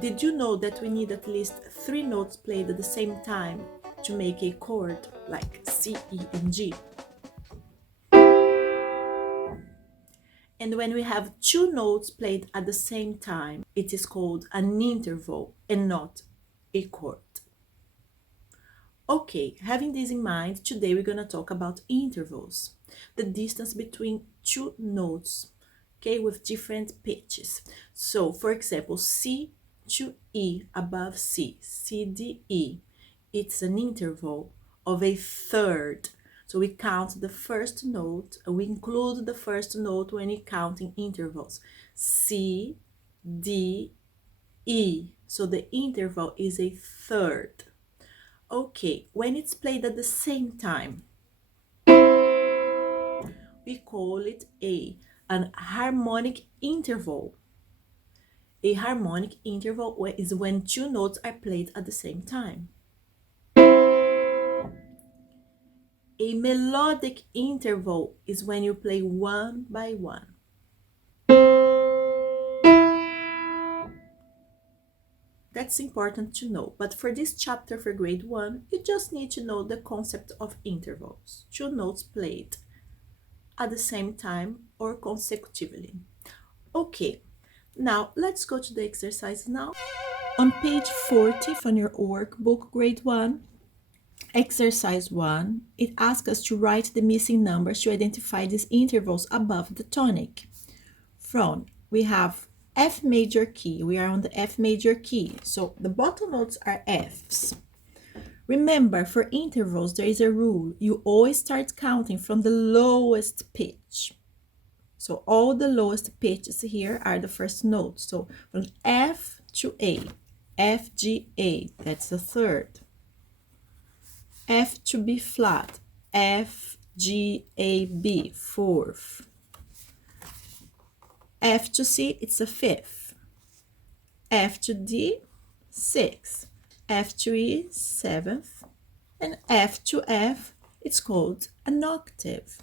Did you know that we need at least 3 notes played at the same time to make a chord like C, E, and G? And when we have 2 notes played at the same time, it is called an interval and not a chord. Okay, having this in mind, today we're going to talk about intervals, the distance between 2 notes, okay, with different pitches. So, for example, C to E above C, C, D, E, it's an interval of a third. So we count the first note, we include the first note when we counting intervals. C, D, E. So the interval is a third. Okay, when it's played at the same time, we call it an harmonic interval. A harmonic interval is when 2 notes are played at the same time. A melodic interval is when you play one by one. That's important to know, but for this chapter for grade 1, you just need to know the concept of intervals, 2 notes played at the same time or consecutively. Okay, now let's go to the exercise now. On page 40 from your workbook, grade 1, exercise 1, it asks us to write the missing numbers to identify these intervals above the tonic. From, we have F major key. We are on the F major key. So the bottom notes are Fs. Remember, for intervals, there is a rule. You always start counting from the lowest pitch. So all the lowest pitches here are the first notes. So from F to A, F, G, A, that's the third. F to B flat, F, G, A, B, fourth. F to C, it's a fifth. F to D, sixth. F to E, seventh. And F to F, it's called an octave.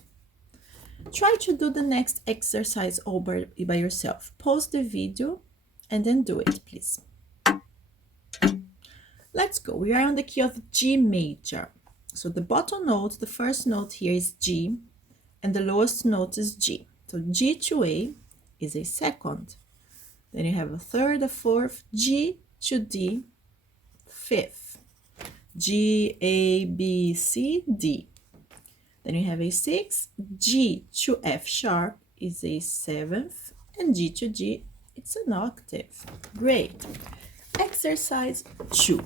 Try to do the next exercise all by yourself. Pause the video and then do it, please. Let's go. We are on the key of G major. So the bottom note, the first note here is G, and the lowest note is G. So G to A is a second. Then you have a third, a fourth, G to D, fifth. G, A, B, C, D. Then you have a sixth, G to F sharp is a seventh, and G to G, it's an octave. Great. Exercise 2.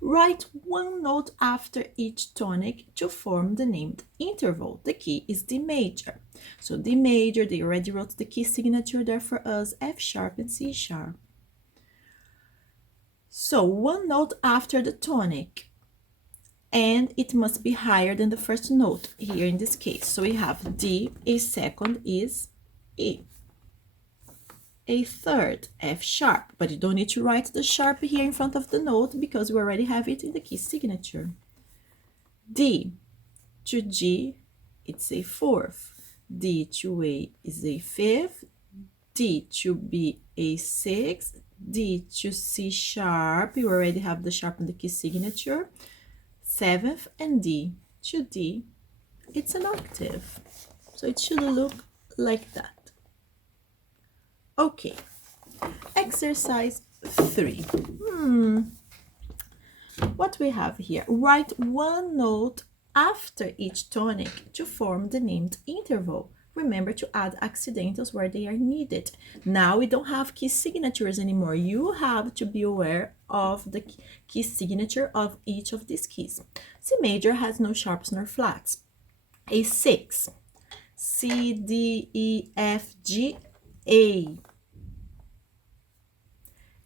Write one note after each tonic to form the named interval. The key is D major. So D major, they already wrote the key signature there for us, F sharp and C sharp. So one note after the tonic, and it must be higher than the first note here in this case. So we have D, a second is E. A third, F sharp, but you don't need to write the sharp here in front of the note because we already have it in the key signature. D to G, it's a fourth. D to A is a fifth. D to B, a sixth. D to C sharp, you already have the sharp in the key signature. Seventh, and D to D, it's an octave. So it should look like that. Okay, exercise 3. What we have here, write one note after each tonic to form the named interval. Remember to add accidentals where they are needed. Now we don't have key signatures anymore. You have to be aware of the key signature of each of these keys. C major has no sharps nor flats. A 6, C, D, E, F, G, A.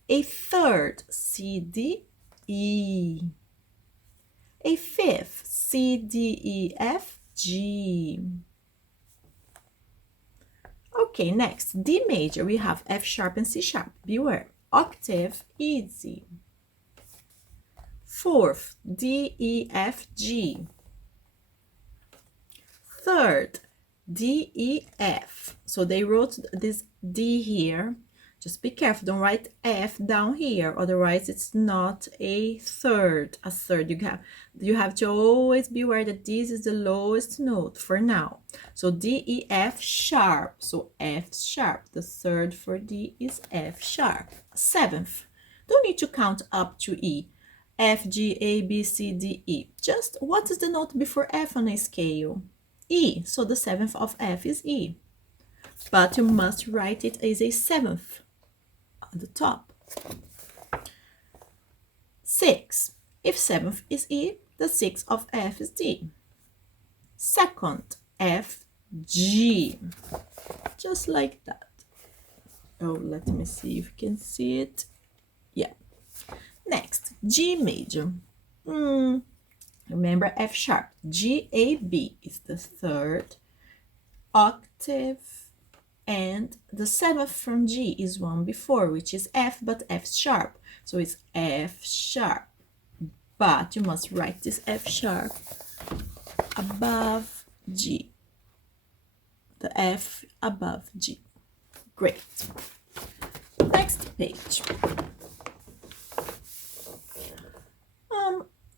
A third, C, D, E. A fifth, C, D, E, F, G. Okay, next, D major, we have F sharp and C sharp. Beware, octave, easy. Fourth, D, E, F, G. Third, D, E, F. So they wrote this D here Just be careful, don't write F down here, otherwise it's not a third. You have to always be aware that this is the lowest note for now. So D, E, F sharp, so F sharp. The third for D is F sharp. Seventh, don't need to count up to E. F, G, A, B, C, D, E. Just what is the note before F on a scale? E, so the seventh of F is E. But you must write it as a seventh on the top. 6. If seventh is E, the sixth of F is D. Second, F, G. Just like that. Oh, let me see if you can see it. Yeah. Next, G major. Remember F sharp. G, A, B is the third octave. And the seventh from G is one before, which is F, but F sharp. So it's F sharp. But you must write this F sharp above G. The F above G. Great. Next page.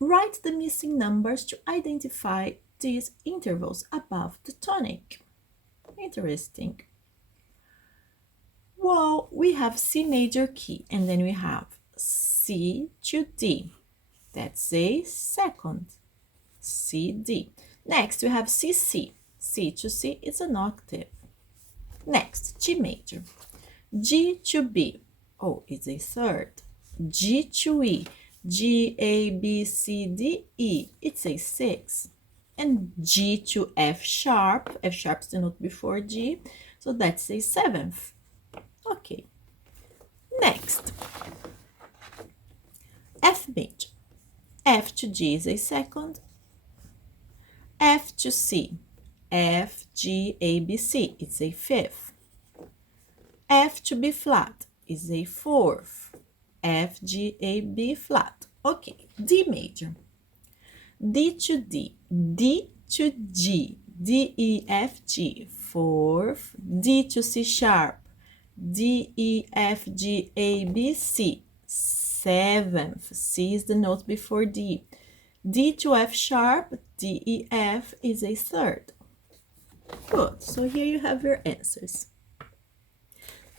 Write the missing numbers to identify these intervals above the tonic. Interesting. Well, we have C major key, and then we have C to D. That's a second. C, D. Next, we have C, C. C to C is an octave. Next, G major. G to B. Oh, it's a third. G to E. G, A, B, C, D, E. It's a sixth. And G to F sharp. F sharp is the note before G. So that's a seventh. Okay. Next. F major. F to G is a second. F to C. F, G, A, B, C. It's a fifth. F to B flat is a fourth. F, G, A, B flat. Okay. D major. D to D. D to G. D, E, F, G. Fourth. D to C sharp. D, E, F, G, A, B, C. Seventh. C is the note before D. D to F sharp. D, E, F is a third. Good. So here you have your answers.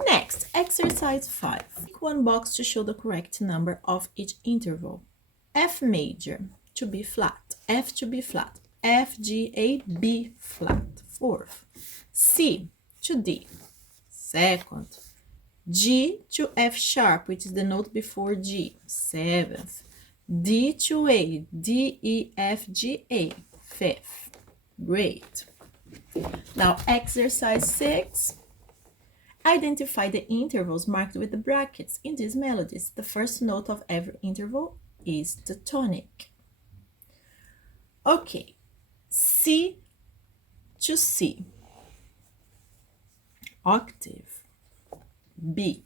Next, exercise 5. Pick one box to show the correct number of each interval. F major to B flat. F to B flat. F, G, A, B flat. Fourth. C to D. Second. G to F sharp, which is the note before G. Seventh. D to A. D, E, F, G, A. Fifth. Great. Now, exercise 6. Identify the intervals marked with the brackets in these melodies. The first note of every interval is the tonic. Okay, C to C. Octave. B.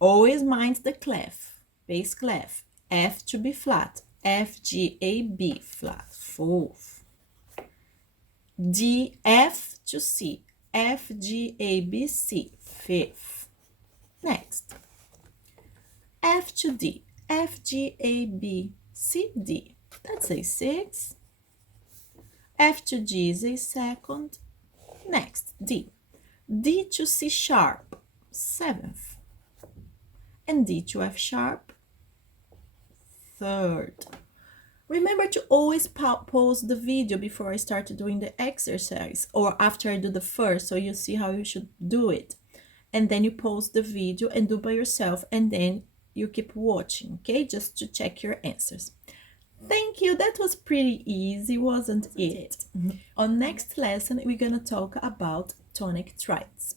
Always mind the clef, bass clef. F to B flat. F, G, A, B flat. Fourth. D, F to C. F, G, A, B, C. Fifth. Next. F to D. F, G, A, B, C, D. That's a sixth. F to G is a second. Next, D. D to C sharp. Seventh. And D to F sharp. Third. Remember to always pause the video before I start doing the exercise, or after I do the first, so you see how you should do it. And then you pause the video and do by yourself, and then you keep watching, okay? Just to check your answers. Thank you. That was pretty easy, wasn't it? On next lesson, we're going to talk about tonic triads.